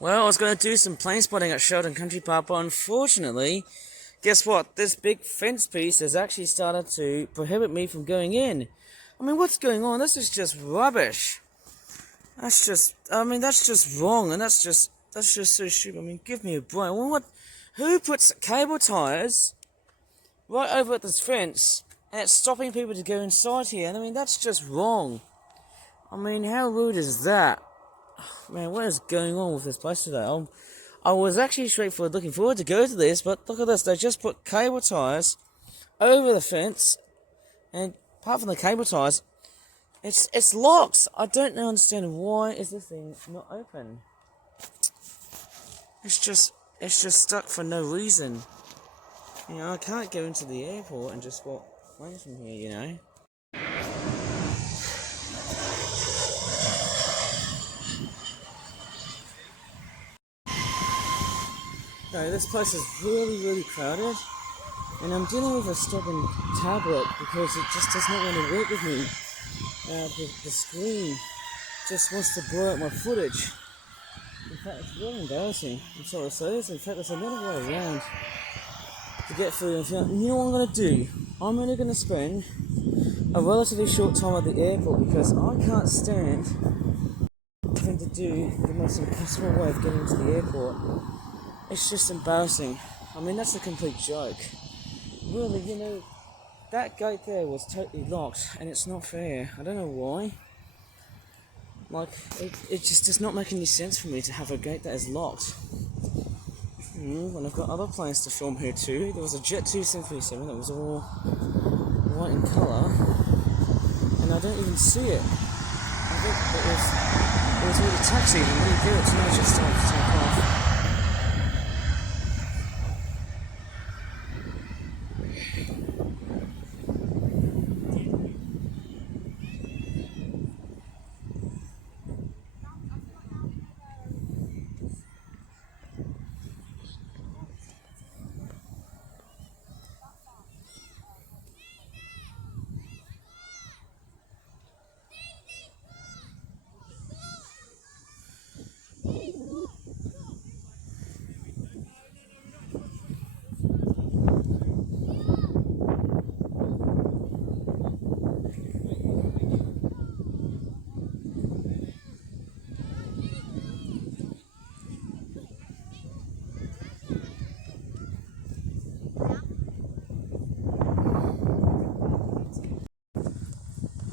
Well, I was going to do some plane spotting at Sheldon Country Park, but unfortunately, guess what? This big fence piece has actually started to prohibit me from going in. I mean, what's going on? This is just rubbish. That's just wrong, and that's just so stupid. I mean, give me a break. Well, who puts cable ties right over at this fence, and it's stopping people to go inside here? And I mean, that's just wrong. I mean, how rude is that? Man, what is going on with this place today? I was actually looking forward to go to this, but look at this. They just put cable ties over the fence, and apart from the cable ties, it's locked. I don't understand why is this thing not open. It's just stuck for no reason. You know, I can't go into the airport and just walk away from here. You know. No, this place is really crowded, and I'm dealing with a stubborn tablet because it just does not want to work with me. The screen just wants to blur out my footage. In fact, it's really embarrassing. I'm sorry to say this. In fact, there's another way around to get through. You know what I'm going to do? I'm only going to spend a relatively short time at the airport because I can't stand having to do the most impossible way of getting to the airport. It's just embarrassing. I mean, that's a complete joke. Really, you know, that gate there was totally locked, and it's not fair. I don't know why. Like, it just does not make any sense for me to have a gate that is locked. And I've got other planes to film here too. There was a Jet 2 737 that was all white in colour, and I don't even see it. I think it was already taxied, and when you do it, it's now just starting to take off.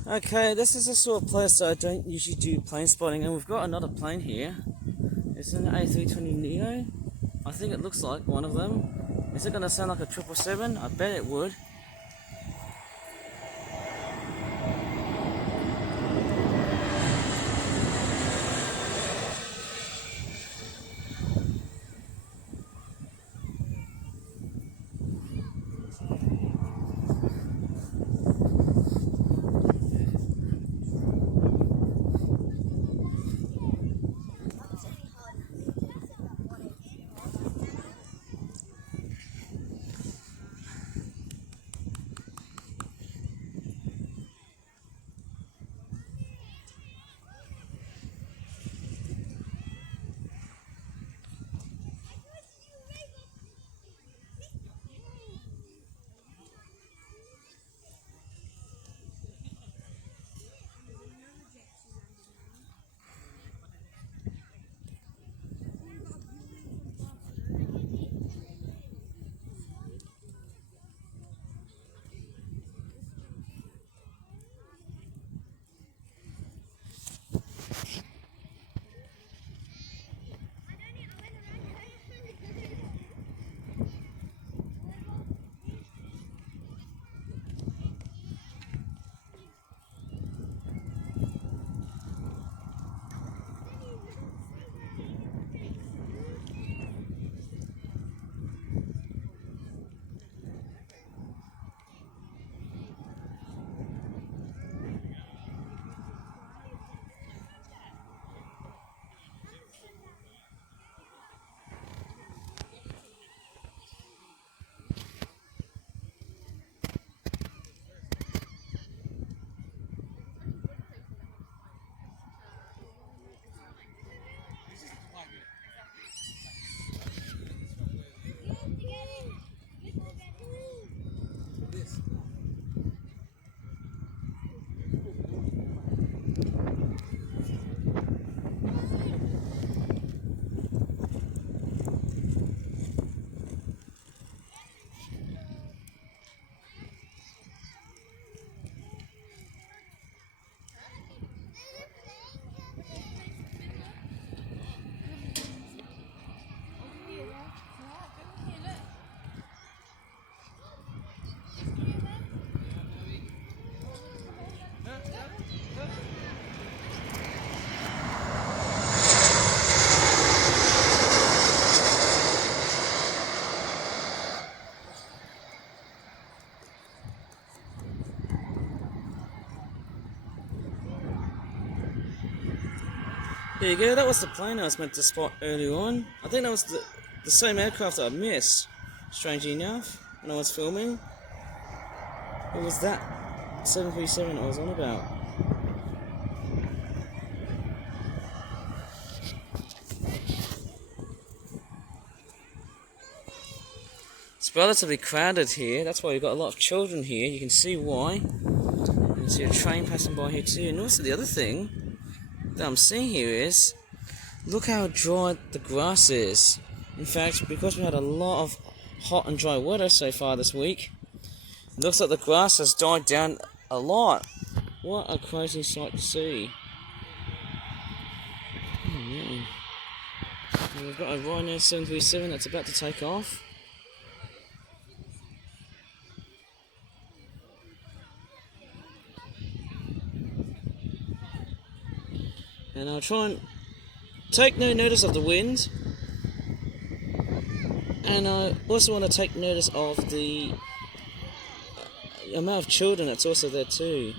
Okay, this is the sort of place that I don't usually do plane spotting, and we've got another plane here. It's an A320neo. I think it looks like one of them. Is it going to sound like a 777? I bet it would. There you go, that was the plane I was meant to spot earlier on. I think that was the same aircraft that I missed, strangely enough, when I was filming. It was that 737 I was on about. It's relatively crowded here, that's why you've got a lot of children here. You can see why. You can see a train passing by here too. And also the other thing that I'm seeing here is, look how dry the grass is. In fact, because we had a lot of hot and dry weather so far this week, it looks like the grass has died down a lot. What a crazy sight to see. Oh man. And we've got a Ryanair 737 that's about to take off. And I'll try and take no notice of the wind. And I also want to take notice of the amount of children that's also there too.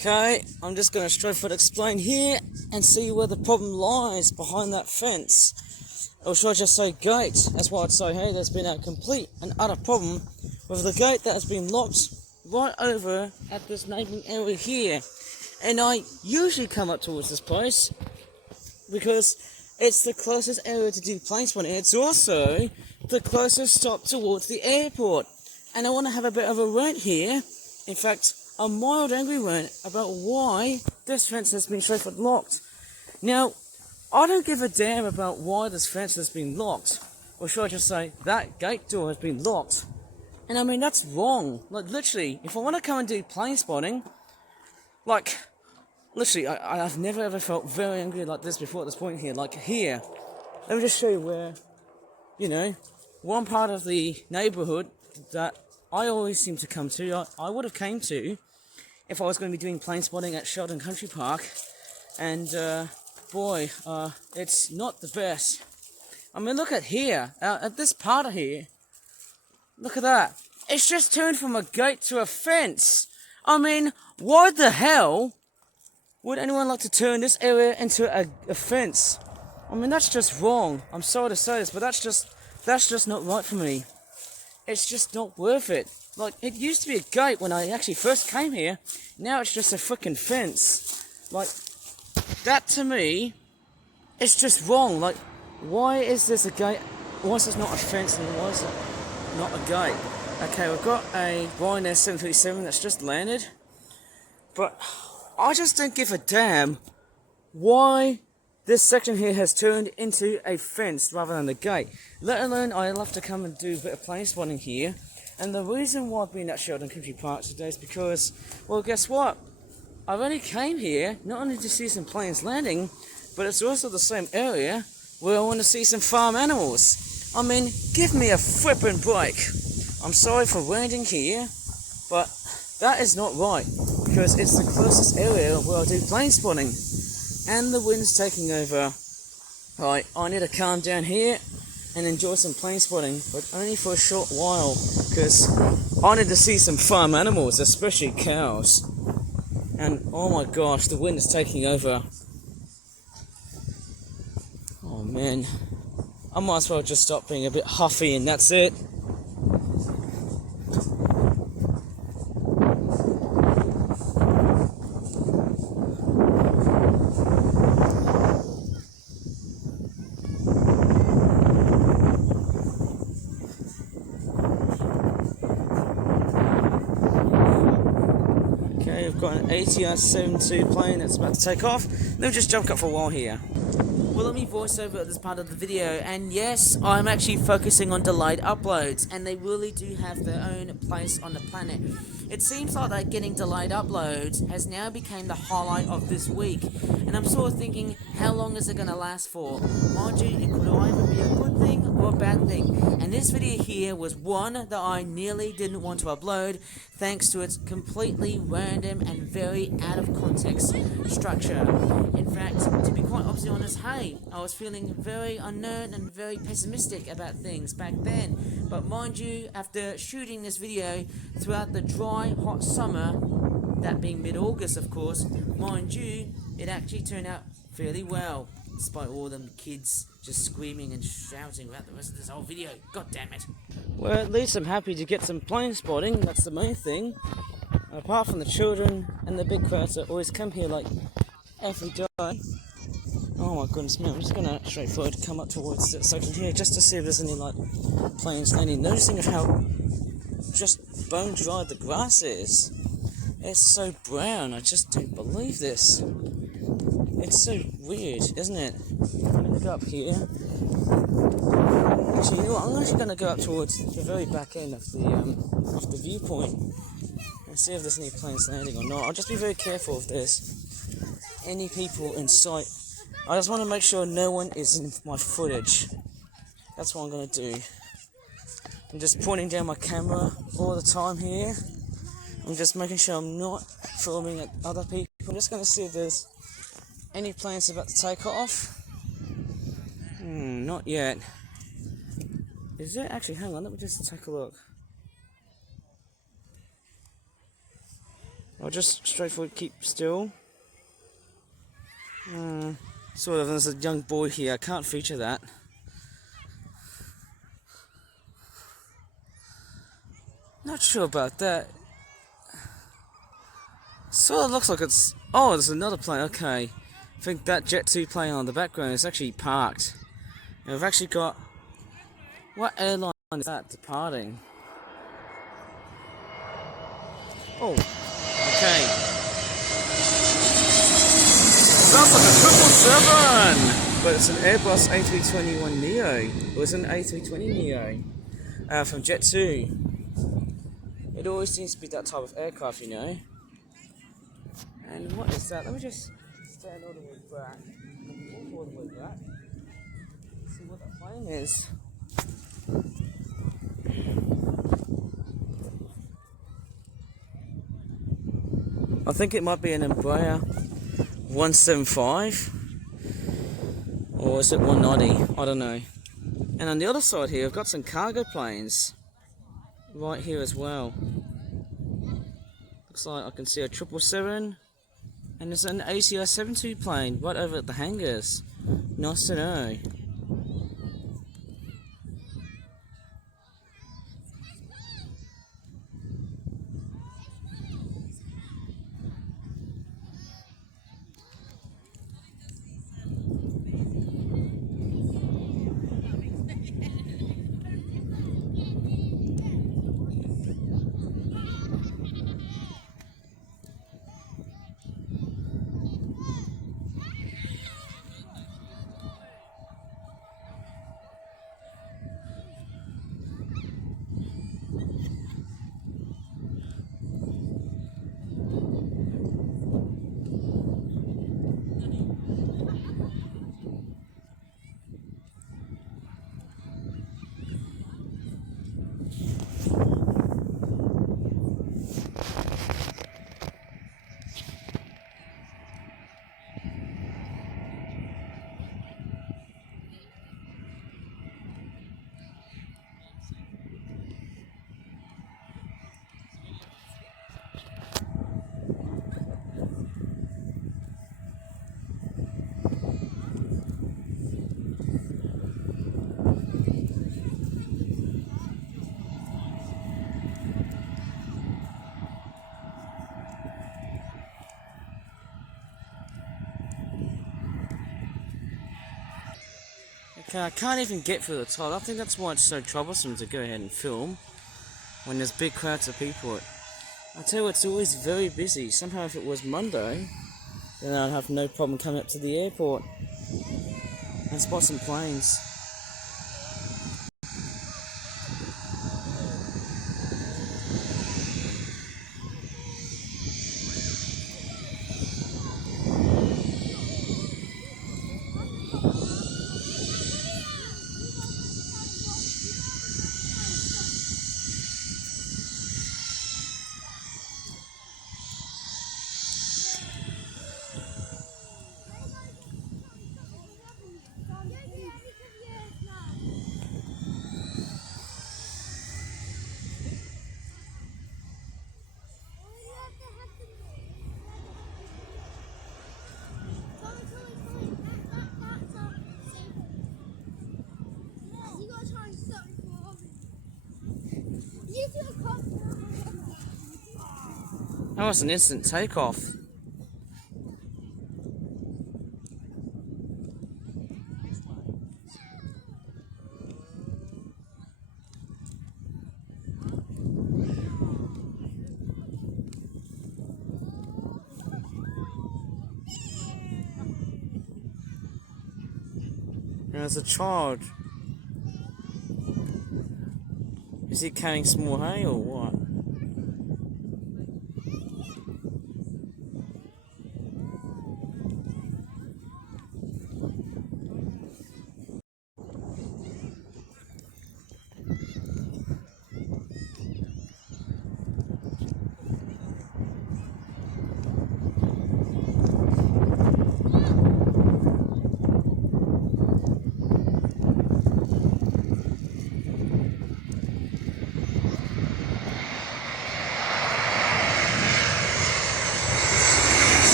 Okay, I'm just going to straightforward explain here and see where the problem lies behind that fence. Or should I just say gate? That's why I'd say, hey, there's been a complete and utter problem with the gate that has been locked right over at this neighbouring area here. And I usually come up towards this place because it's the closest area to do plane spotting. It's also the closest stop towards the airport. And I want to have a bit of a rant here. In fact, a mild angry rant about why this fence has been straightforward locked. Now, I don't give a damn about why this fence has been locked. Or should I just say, that gate door has been locked. And I mean, that's wrong. Like, literally, if I want to come and do plane spotting, like, literally, I've never ever felt very angry like this before at this point here. Like, here, let me just show you where, you know, one part of the neighbourhood that I always seem to come to, I would have came to if I was going to be doing plane spotting at Sheldon Country Park. And, boy, it's not the best. I mean, look at here, at this part of here. Look at that. It's just turned from a gate to a fence. I mean, why the hell would anyone like to turn this area into a fence? I mean, that's just wrong. I'm sorry to say this, but that's just not right for me. It's just not worth it. Like, it used to be a gate when I actually first came here. Now it's just a freaking fence. Like, that to me, it's just wrong. Like, why is this a gate? Why is this not a fence and why is it not a gate? Okay, we've got a Ryanair 737 that's just landed. But I just don't give a damn why this section here has turned into a fence rather than a gate. Let alone I love to come and do a bit of plane spotting here. And the reason why I've been at Sheldon Country Park today is because, well, guess what? I've only came here not only to see some planes landing, but it's also the same area where I want to see some farm animals. I mean, give me a flippin' break. I'm sorry for ranting here, but that is not right, because it's the closest area where I do plane spotting. And the wind's taking over. Right, I need to calm down here and enjoy some plane spotting, but only for a short while, because I need to see some farm animals, especially cows. And oh my gosh, the wind is taking over. Oh man, I might as well just stop being a bit huffy and that's it. Okay, we've got an ATR 72 plane that's about to take off. Let me just jump up for a while here. Well, let me voice over this part of the video, and yes, I'm actually focusing on delayed uploads, and they really do have their own place on the planet. It seems like that getting delayed uploads has now become the highlight of this week, and I'm sort of thinking, how long is it going to last for? Mind you, it could either be a good thing or a bad thing, and this video here was one that I nearly didn't want to upload, thanks to its completely random and very out of context structure. In fact, to be quite obviously honest, hey, I was feeling very unknown and very pessimistic about things back then, but mind you, after shooting this video throughout the dry, hot summer, that being mid-August of course, mind you, it actually turned out fairly well, despite all them kids just screaming and shouting about the rest of this whole video. God damn it. Well, at least I'm happy to get some plane spotting, that's the main thing. Apart from the children and the big crowds that always come here like every day. Oh my goodness me, I'm just gonna straightforward come up towards this section here just to see if there's any like planes landing. Noticing of how just bone dry the grass is. It's so brown, I just don't believe this. It's so weird, isn't it? I'm gonna go up here. Actually, you know what? I'm actually gonna go up towards the very back end of the viewpoint and see if there's any planes landing or not. I'll just be very careful if there's any people in sight. I just want to make sure no one is in my footage. That's what I'm gonna do. I'm just pointing down my camera all the time here. I'm just making sure I'm not filming at other people. I'm just gonna see if there's any planes about to take off. Not yet. Is it? Actually, hang on, let me just take a look. I'll just straightforward keep still. Sort of, there's a young boy here, I can't feature that. Not sure about that. Sort of looks like it's... Oh, there's another plane, okay. I think that Jet2 plane on the background is actually parked. And we've actually got... What airline is that departing? Oh, okay. Sounds like a 777! But it's an Airbus A321neo. It was an A320neo from Jet2. It always seems to be that type of aircraft, you know. And what is that? Let me just stand all the way back. Walk all the way back. See what that plane is. I think it might be an Embraer 175. Or is it 190? I don't know. And on the other side here, I've got some cargo planes. Right here as well. Looks like I can see a 777. And there's an ACR 72 plane right over at the hangars. Nice to know. Okay, I can't even get through the tunnel. I think that's why it's so troublesome to go ahead and film when there's big crowds of people. I tell you, it's always very busy. Somehow if it was Monday, then I'd have no problem coming up to the airport and spot some planes. That was an instant takeoff. There's a child. Is he carrying small hay or what?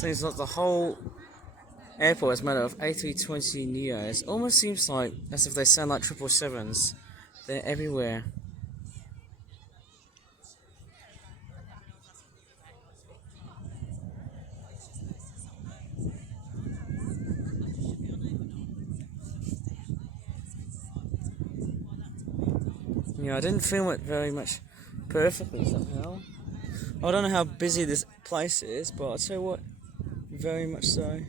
Seems like the whole airport is made out of A320neos. Almost seems like as if they sound like 777s. They're everywhere. Yeah, I didn't film it very much perfectly somehow. I don't know how busy this place is, but I'll tell you what, very much so.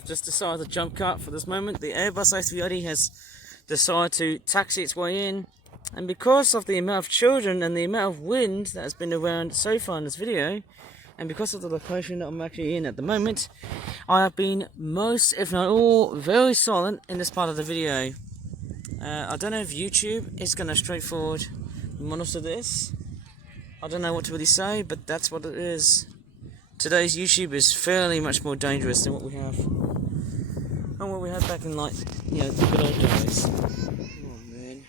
I've just decided to jump cut for this moment. The Airbus A380 has decided to taxi its way in, and because of the amount of children and the amount of wind that has been around so far in this video, and because of the location that I'm actually in at the moment, I have been most, if not all, very silent in this part of the video. I don't know if YouTube is going to straightforward monitor this. I don't know what to really say, but that's what it is. Today's YouTube is fairly much more dangerous than what we have, and what we had back in, like, you know, the good old days. Oh man.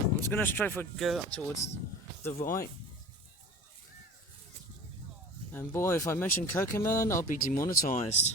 I'm just gonna straightforward go up towards the right. And boy, if I mention Cocomelon, I'll be demonetized.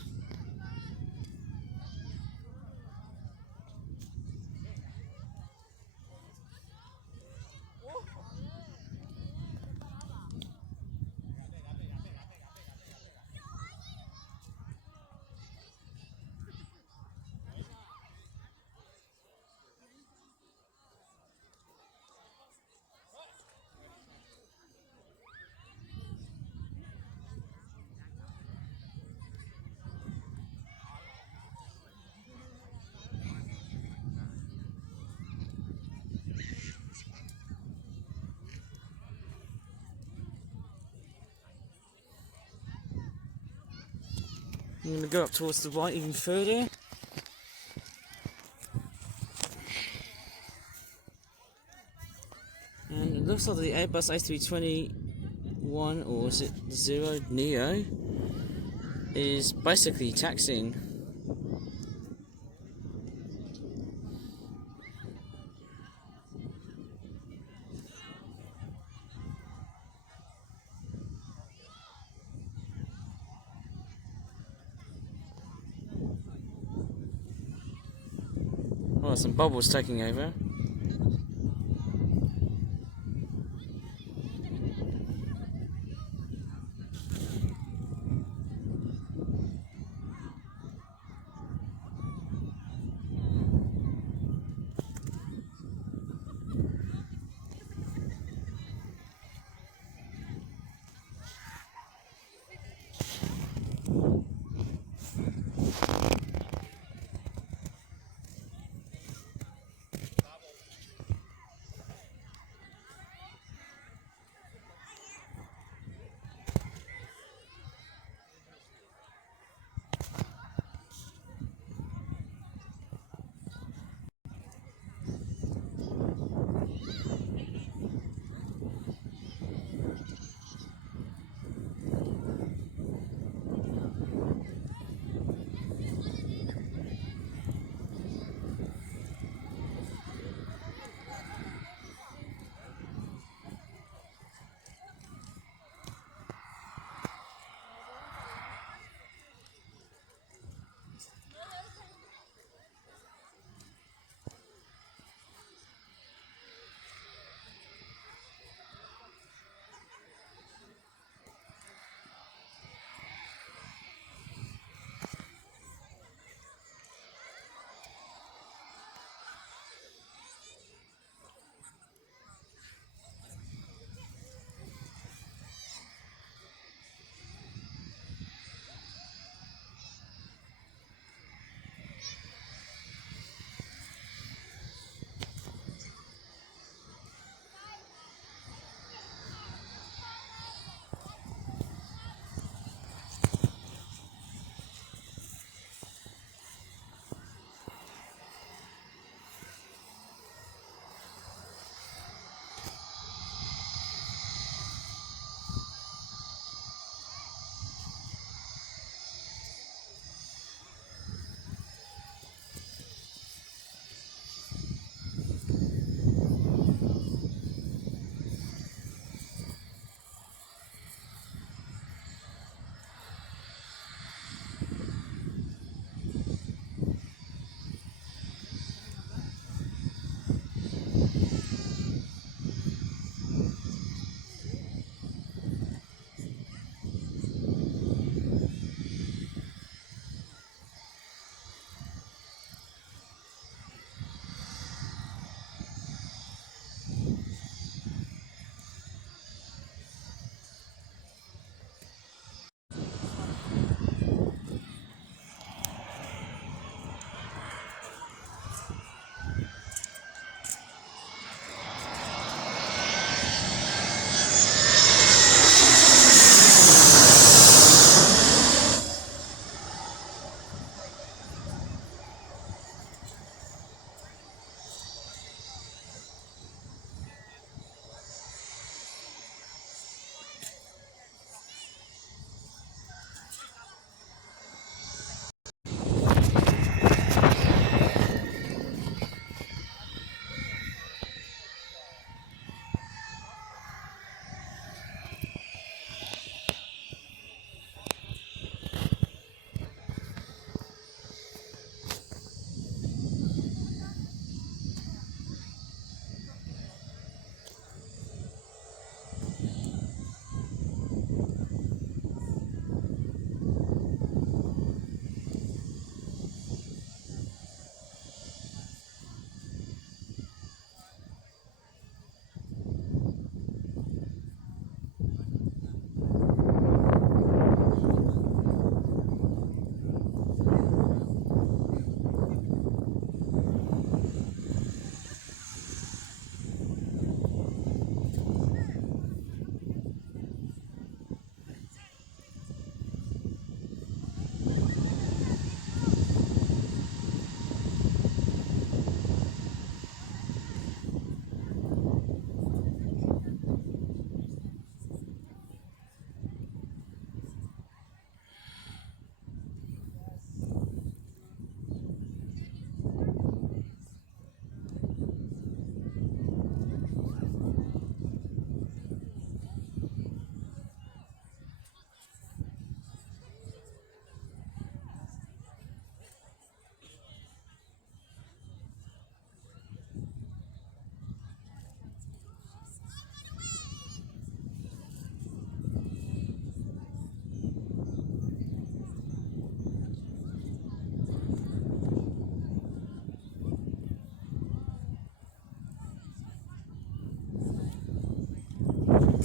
I'm going to go up towards the right even further. And it looks like the Airbus A321, or is it 0 Neo, is basically taxiing. Oh, some bubbles taking over.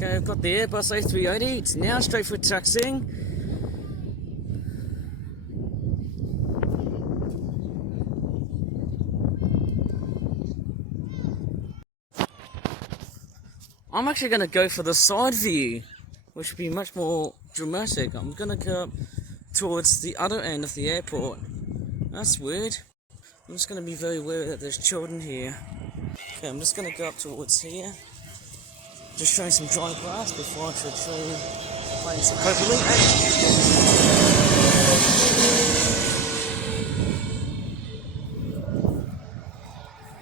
Okay, I've got the Airbus A380. It's now straight for taxiing. I'm actually going to go for the side view, which would be much more dramatic. I'm going to go up towards the other end of the airport. That's weird. I'm just going to be very wary that there's children here. Okay, I'm just going to go up towards here. Just showing some dry grass before I should show you planes appropriately.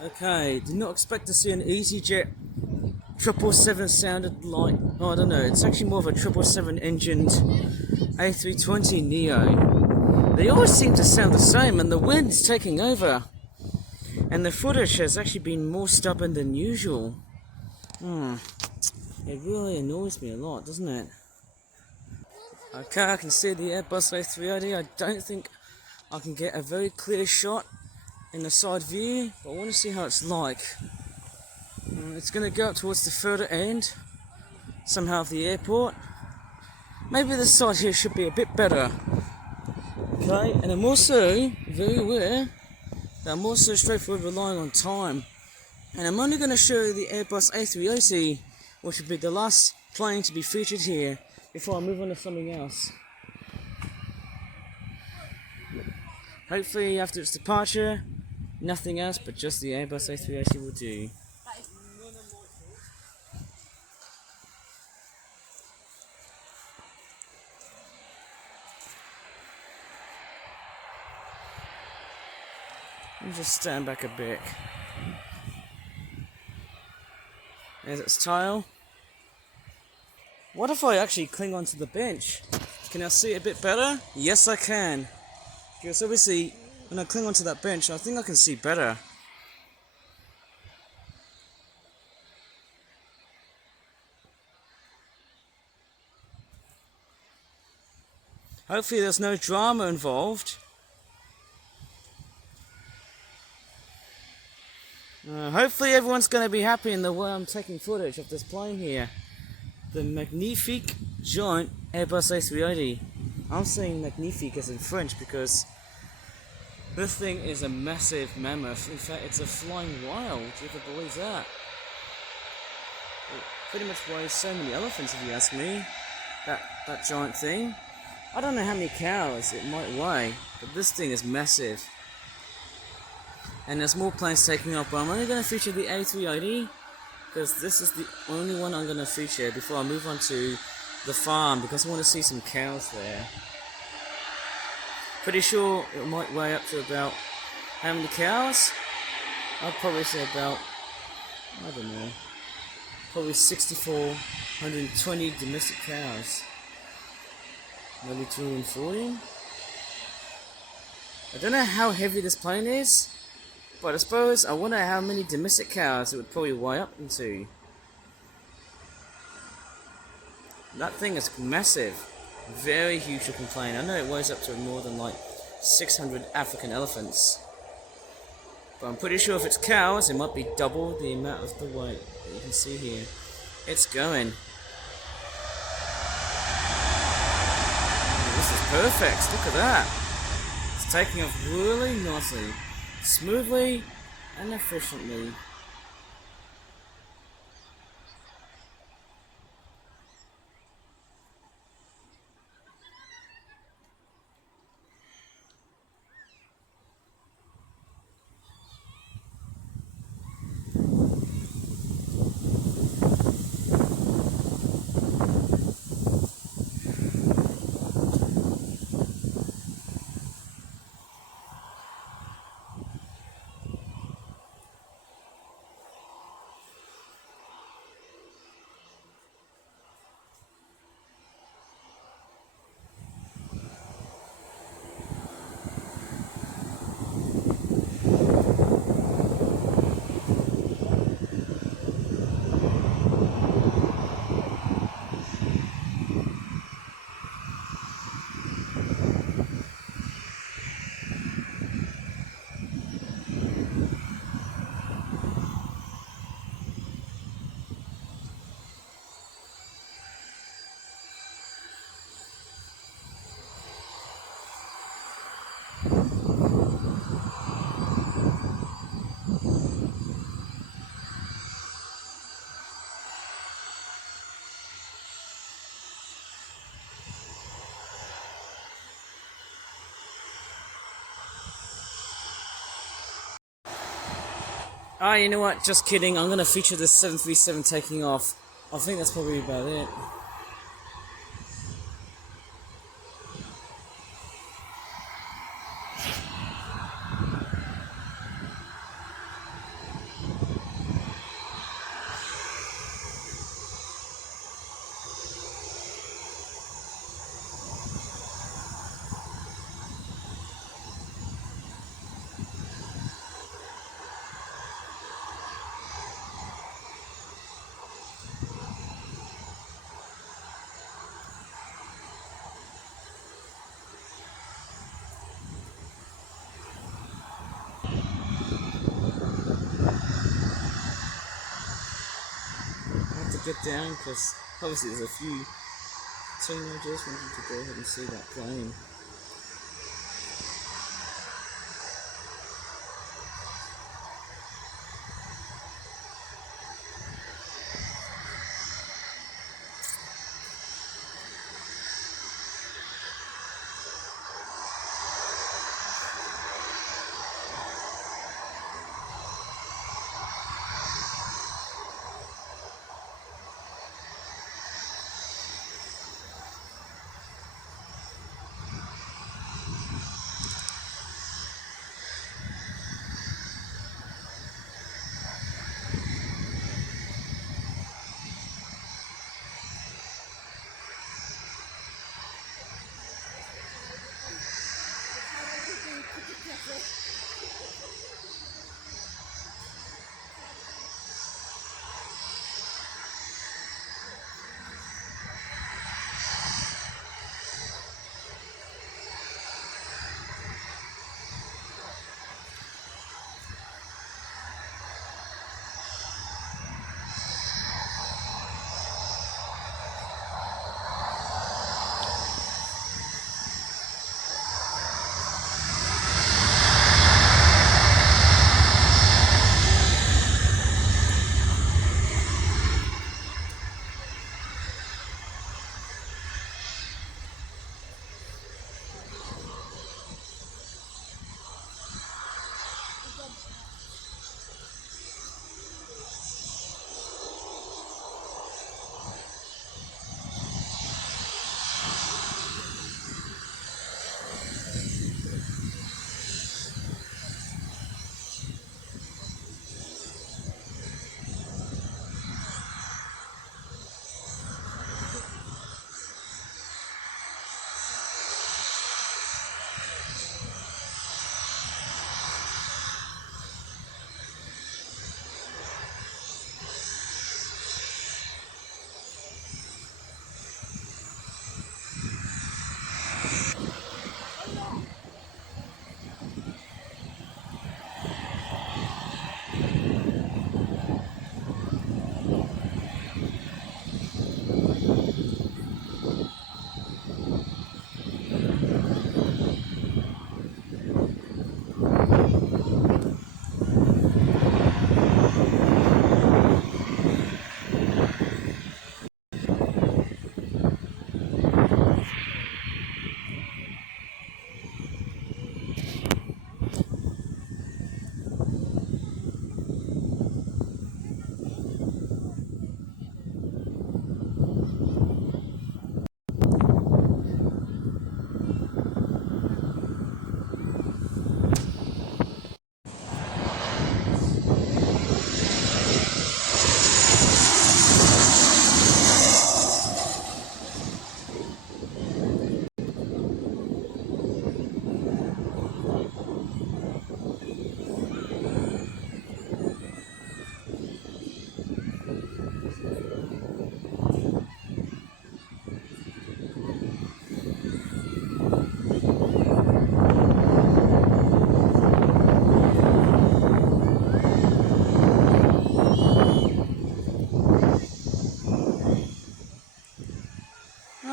Okay, did not expect to see an EasyJet 777 sounded like, oh, I don't know, it's actually more of a 777 engined A320 Neo. They always seem to sound the same, and the wind's taking over. And the footage has actually been more stubborn than usual. It really annoys me a lot, doesn't it? Okay, I can see the Airbus A380. I don't think I can get a very clear shot in the side view, but I want to see how it's like. It's going to go up towards the further end, somehow, of the airport. Maybe this side here should be a bit better. Okay, and I'm also very aware that I'm also straightforward relying on time. And I'm only going to show the Airbus A380, which will be the last plane to be featured here, before I move on to something else. Hopefully after its departure, nothing else but just the Airbus A380 will do. Let me just stand back a bit. There's its tail. What if I actually cling onto the bench? Can I see it a bit better? Yes, I can. Because obviously, when I cling onto that bench, I think I can see better. Hopefully there's no drama involved. Hopefully everyone's going to be happy in the way I'm taking footage of this plane here. The Magnifique Giant Airbus A380. I'm saying Magnifique as in French because this thing is a massive mammoth. In fact, it's a flying whale. Do you ever believe that? It pretty much weighs so many elephants, if you ask me. That giant thing. I don't know how many cows it might weigh, but this thing is massive. And there's more planes taking off, but I'm only going to feature the A380 because this is the only one I'm going to feature before I move on to the farm, because I want to see some cows there. Pretty sure it might weigh up to about how many cows? I'd probably say about, I don't know, probably 6,420 domestic cows. Maybe 240. I don't know how heavy this plane is, but I suppose I wonder how many domestic cows it would probably weigh up into. That thing is massive. Very huge looking plane. I know it weighs up to more than like 600 African elephants. But I'm pretty sure if it's cows, it might be double the amount of the weight that you can see here. It's going. This is perfect. Look at that. It's taking off really nicely. Smoothly and efficiently. Ah, you know what? Just kidding. I'm gonna feature this 737 taking off. I think that's probably about it. I have to get down because obviously there's a few teenagers wanting to go ahead and see that plane.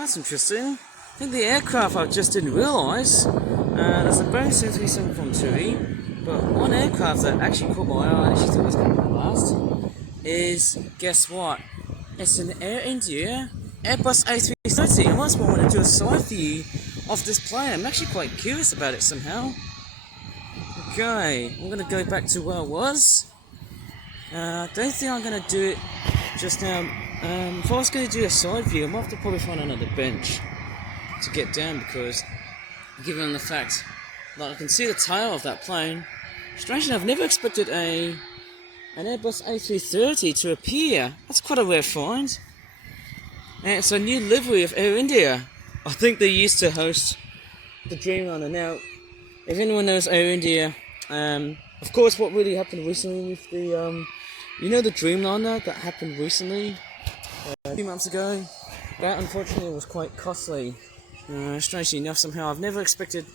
That's interesting. I think the aircraft I just didn't realise There's a Boeing 737 from TUI, but one aircraft that actually caught my eye and actually thought it was going to be last is, guess what? It's an Air India Airbus A330. I must want to do a side view of this plane. I'm actually quite curious about it somehow. Okay, I'm going to go back to where I was. I don't think I'm going to do it just now. If I was going to do a side view, I might have to probably find another bench to get down, because given the fact that I can see the tail of that plane, strangely I've never expected an Airbus A330 to appear. That's quite a rare find. And it's a new livery of Air India. I think they used to host the Dreamliner. Now, if anyone knows Air India, of course what really happened recently with the, the Dreamliner that happened recently, a few months ago, that unfortunately was quite costly. Strangely enough, somehow I've never expected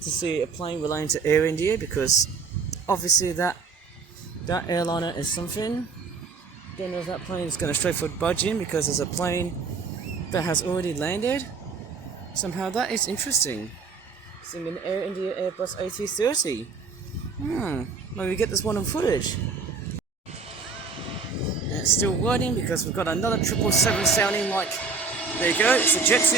to see a plane relating to Air India, because obviously that airliner is something. Don't know if that plane is going to straight for budging because there's a plane that has already landed. Somehow that is interesting. Seeing an Air India Airbus A330. Maybe we get this one on footage. And it's still waiting because we've got another 777 sounding like. There you go, it's a Jet2.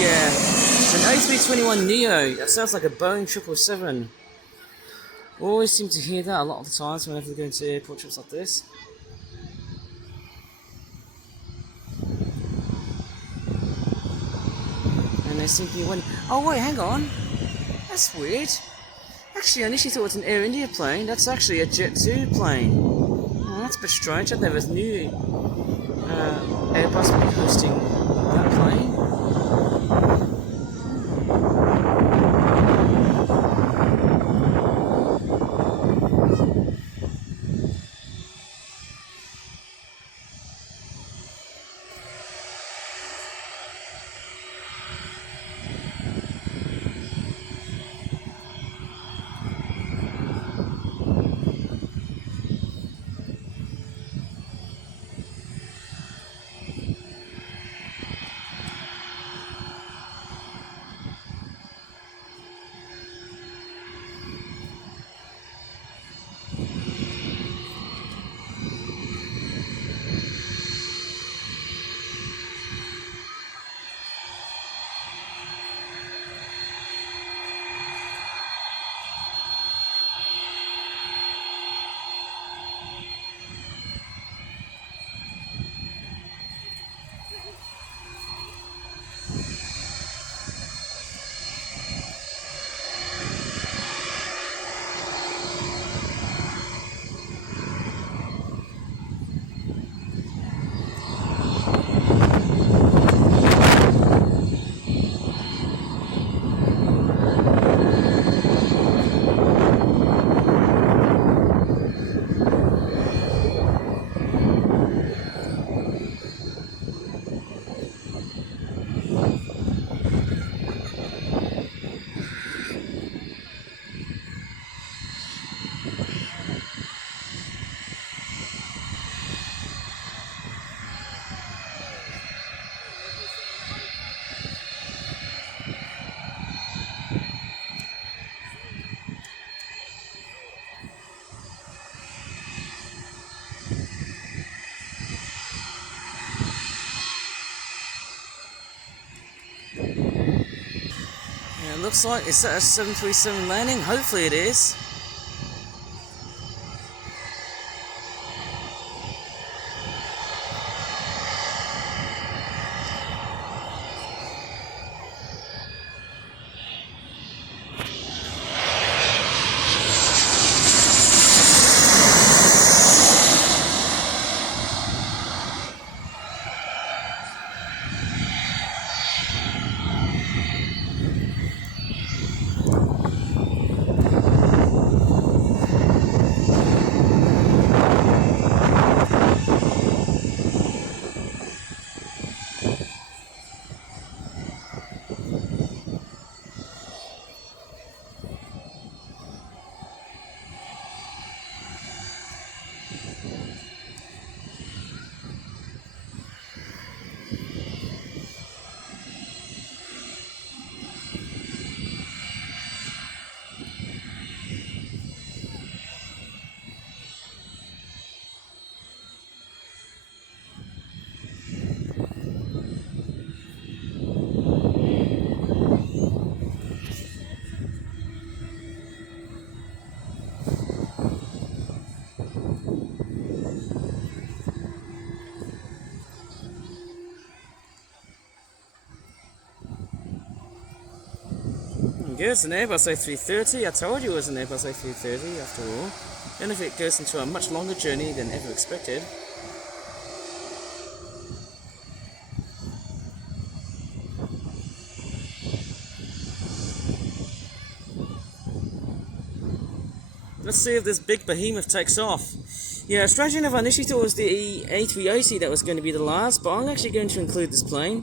Yeah, it's an A321neo. That sounds like a Boeing 777. Always seem to hear that a lot of the times whenever we go into airport trips like this. And they simply went, oh wait, hang on. That's weird. Actually, I initially thought it was an Air India plane. That's actually a Jet2 plane. Oh, that's a bit strange. I never knew Airbus would be hosting that plane. Yeah, it looks like, is that a 737 landing? Hopefully it is. good. It's an Airbus A330. I told you it was an Airbus A330 after all. Even if it goes into a much longer journey than ever expected. Let's see if this big behemoth takes off. Yeah, strangely enough, I initially thought it was the A380 that was going to be the last, but I'm actually going to include this plane.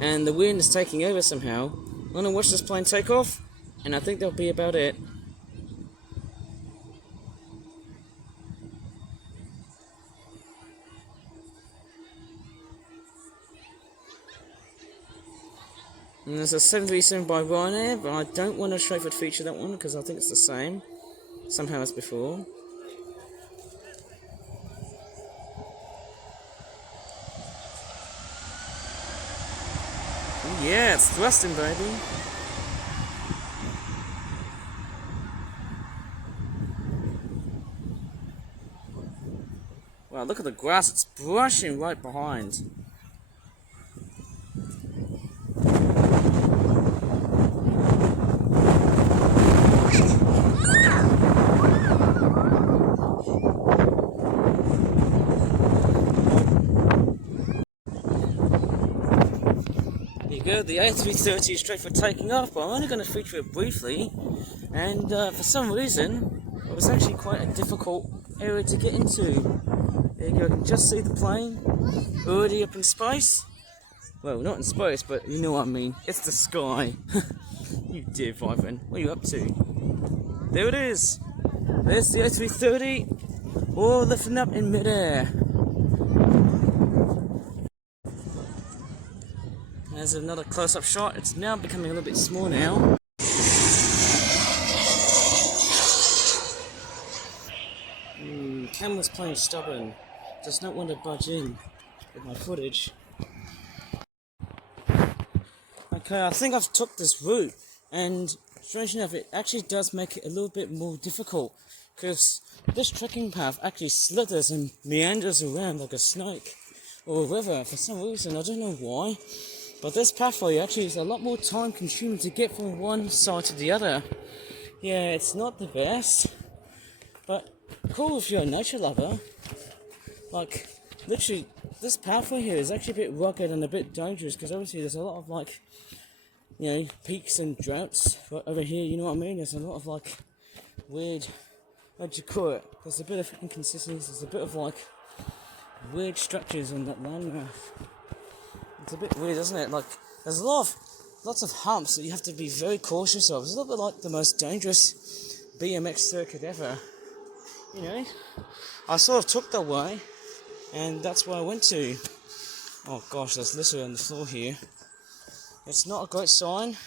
And the wind is taking over somehow. I'm going to watch this plane take off, and I think that'll be about it. And there's a 737 by Ryanair, but I don't want to straightforward feature that one because I think it's the same somehow as before. Yeah, it's thrusting, baby. Wow, look at the grass, it's brushing right behind. Good. The A330 is straight for taking off, but I'm only going to feature it briefly. And for some reason, it was actually quite a difficult area to get into. There you go, you can just see the plane already up in space. Well, not in space, but you know what I mean. It's the sky. You dear Vibrant, what are you up to? There it is. There's the A330, all lifting up in midair. There's another close-up shot. It's now becoming a little bit small now. Camera's playing stubborn. Does not want to budge in with my footage. Okay, I think I've took this route, and strange enough, it actually does make it a little bit more difficult, because this trekking path actually slithers and meanders around like a snake or a river for some reason. I don't know why. But this pathway actually is a lot more time consuming to get from one side to the other. Yeah, it's not the best, but cool if you're a nature lover. Like, literally, this pathway here is actually a bit rugged and a bit dangerous, because obviously there's a lot of, like, you know, peaks and droughts. But over here, you know what I mean? There's a lot of, like, weird, how'd you call it? There's a bit of inconsistencies, there's a bit of, like, weird structures on that landmass. It's a bit weird, isn't it? Like, there's lots of humps that you have to be very cautious of. It's a little bit like the most dangerous BMX circuit ever. You know, I sort of took that way, and that's where I went to. Oh gosh, there's litter on the floor here. It's not a great sign,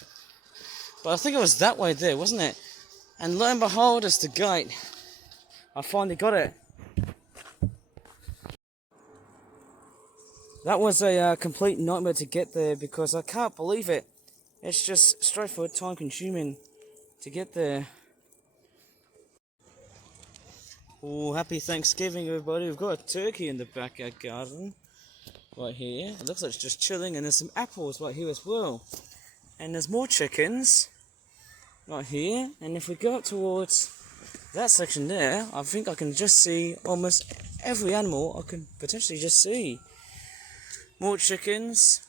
but I think it was that way there, wasn't it? And lo and behold, it's the gate. I finally got it. That was a complete nightmare to get there, because I can't believe it. It's just straightforward time consuming to get there. Oh, happy Thanksgiving, everybody. We've got a turkey in the backyard garden right here. It looks like it's just chilling, and there's some apples right here as well. And there's more chickens right here. And if we go up towards that section there, I think I can just see almost every animal I can potentially just see. More chickens.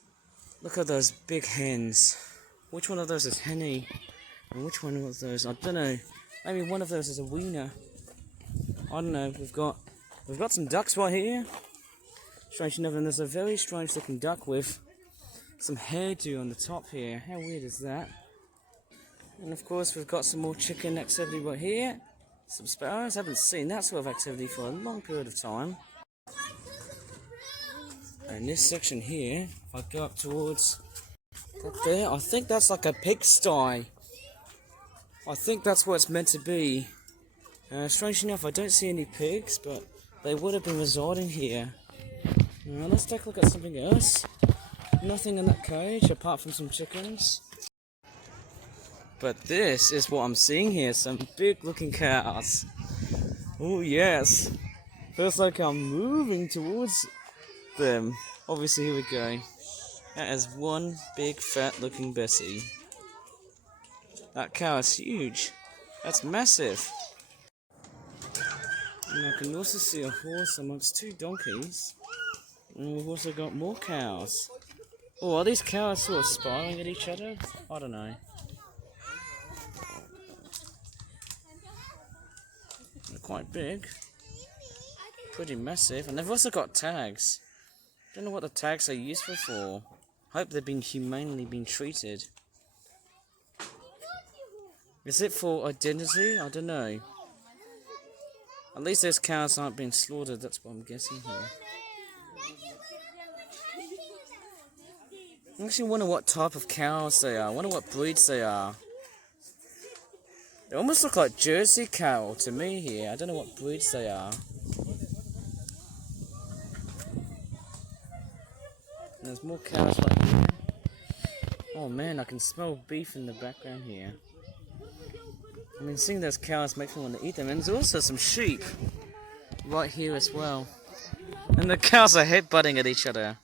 Look at those big hens. Which one of those is henny? And which one of those? I don't know. Maybe one of those is a wiener. I don't know. We've got some ducks right here. Strange enough, and there's a very strange looking duck with some hairdo on the top here. How weird is that? And of course we've got some more chicken activity right here. Some sparrows. Haven't seen that sort of activity for a long period of time. And this section here, if I go up towards that there, I think that's like a pigsty. I think that's what it's meant to be. Strange enough, I don't see any pigs, but they would have been residing here. Now let's take a look at something else. Nothing in that cage apart from some chickens. But this is what I'm seeing here, some big looking cows. Oh yes. Feels like I'm moving towards them. Obviously, here we go. That is one big fat looking Bessie. That cow is huge. That's massive. And I can also see a horse amongst two donkeys. And we've also got more cows. Oh, are these cows sort of sparring at each other? I don't know. They're quite big. Pretty massive. And they've also got tags. Don't know what the tags are useful for. Hope they've been humanely been treated. Is it for identity? I don't know. At least those cows aren't being slaughtered, that's what I'm guessing here. I actually wonder what type of cows they are. I wonder what breeds they are. They almost look like Jersey cow to me here. I don't know what breeds they are. And there's more cows right here. Oh man, I can smell beef in the background here. I mean, seeing those cows makes me want to eat them. And there's also some sheep right here as well. And the cows are headbutting at each other.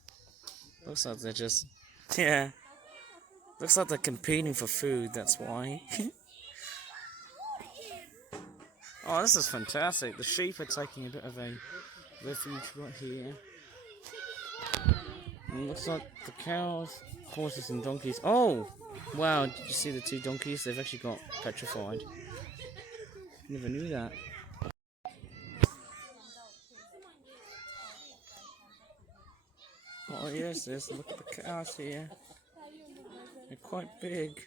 Looks like they're just... yeah. Looks like they're competing for food, that's why. Oh, this is fantastic. The sheep are taking a bit of a refuge right here. And it looks like the cows, horses and donkeys... oh! Wow, did you see the two donkeys? They've actually got petrified. Never knew that. Oh yes, look at the cows here. They're quite big.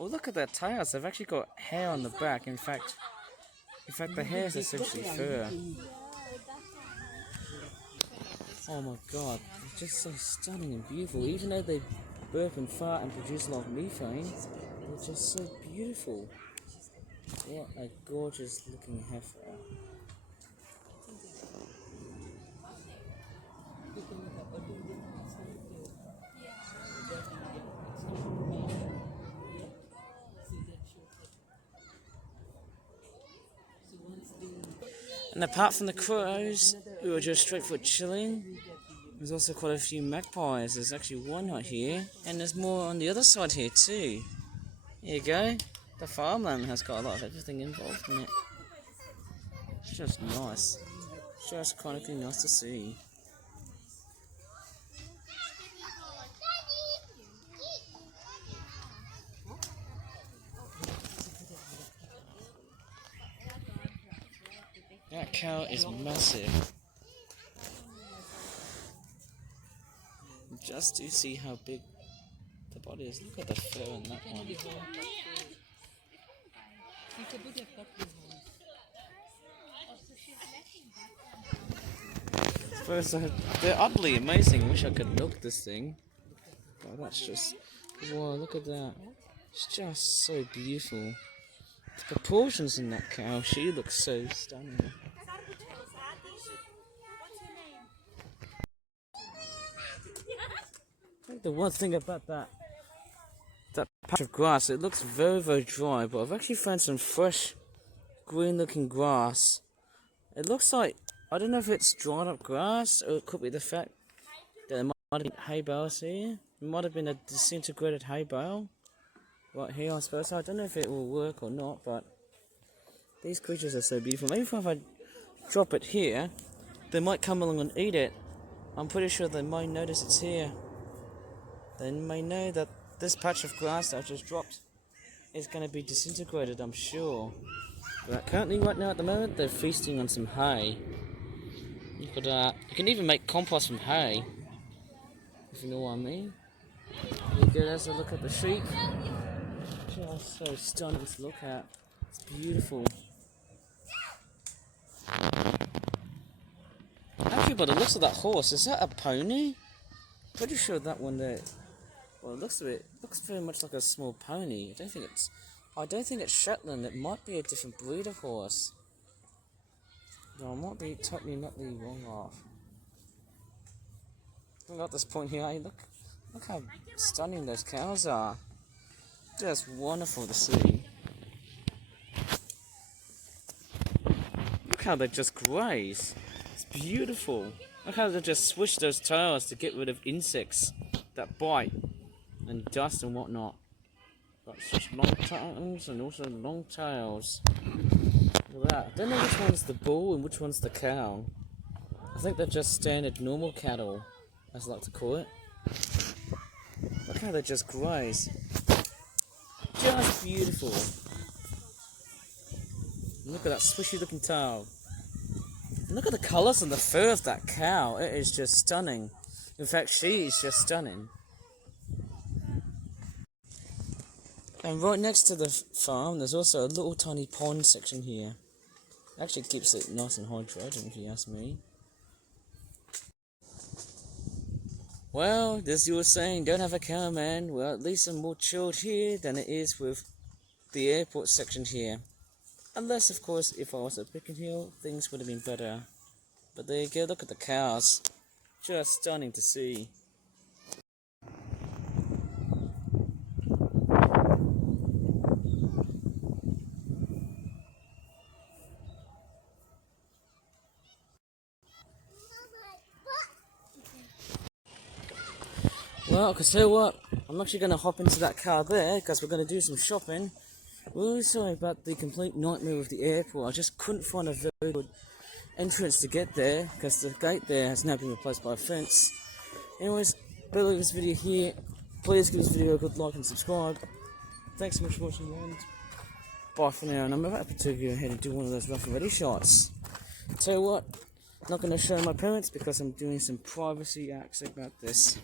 Oh, look at their tails. They've actually got hair on the back. In fact, the hair is essentially fur. Oh my god, they're just so stunning and beautiful. Even though they burp and fart and produce a lot of methane, they're just so beautiful. What a gorgeous looking heifer. And apart from the crows, who are just straight for chilling, there's also quite a few magpies. There's actually one right here, and there's more on the other side here too. There you go. The farmland has got a lot of everything involved in it. It's just nice. It's just kind of nice to see. That cow is massive. Just to see how big the body is. Look at the fur on that one. They're utterly amazing. I wish I could milk this thing. Oh, that's just... wow, look at that. It's just so beautiful. The proportions in that cow, she looks so stunning. I think the one thing about that patch of grass, it looks very, very dry, but I've actually found some fresh, green-looking grass. It looks like, I don't know if it's dried up grass, or it could be the fact that there might have been hay bales here. It might have been a disintegrated hay bale right here, I suppose. I don't know if it will work or not, but these creatures are so beautiful. Maybe if I drop it here, they might come along and eat it. I'm pretty sure they might notice it's here. They may know that this patch of grass that I just dropped is going to be disintegrated, I'm sure. But currently, right now, at the moment, they're feasting on some hay. Look at that. You can even make compost from hay, if you know what I mean. Really good as I look at the sheep. Just so stunning to look at. It's beautiful. Actually, by the looks of that horse, is that a pony? Pretty sure that one there. Well, it looks very much like a small pony. I don't think it's Shetland. It might be a different breed of horse. No, I might be totally not the wrong off. Look at this point here. Look how stunning those cows are. Just wonderful to see. Look how they just graze. It's beautiful. Look how they just swish those tails to get rid of insects that bite and dust and whatnot. Got such long tongues and also long tails. Look at that. I don't know which one's the bull and which one's the cow. I think they're just standard normal cattle, as I like to call it. Look how they just graze. Just beautiful. Look at that swishy looking tail. And look at the colours and the fur of that cow. It is just stunning. In fact, she is just stunning. And right next to the farm, there's also a little tiny pond section here. Actually keeps it nice and hydrated, if you ask me. Well, as you were saying, don't have a cow, man. Well, at least I'm more chilled here than it is with the airport section here. Unless, of course, if I was at Biggin Hill, things would have been better. But there you go, look at the cows. Just stunning to see. Well, I can tell you what, I'm actually going to hop into that car there because we're going to do some shopping. Really sorry about the complete nightmare with the airport. I just couldn't find a very good entrance to get there because the gate there has now been replaced by a fence. Anyways, better leave this video here. Please give this video a good like and subscribe. Thanks so much for watching, and bye for now. And I'm about to go ahead and do one of those rough and ready shots. Tell you what, I'm not going to show my parents because I'm doing some privacy acts about this.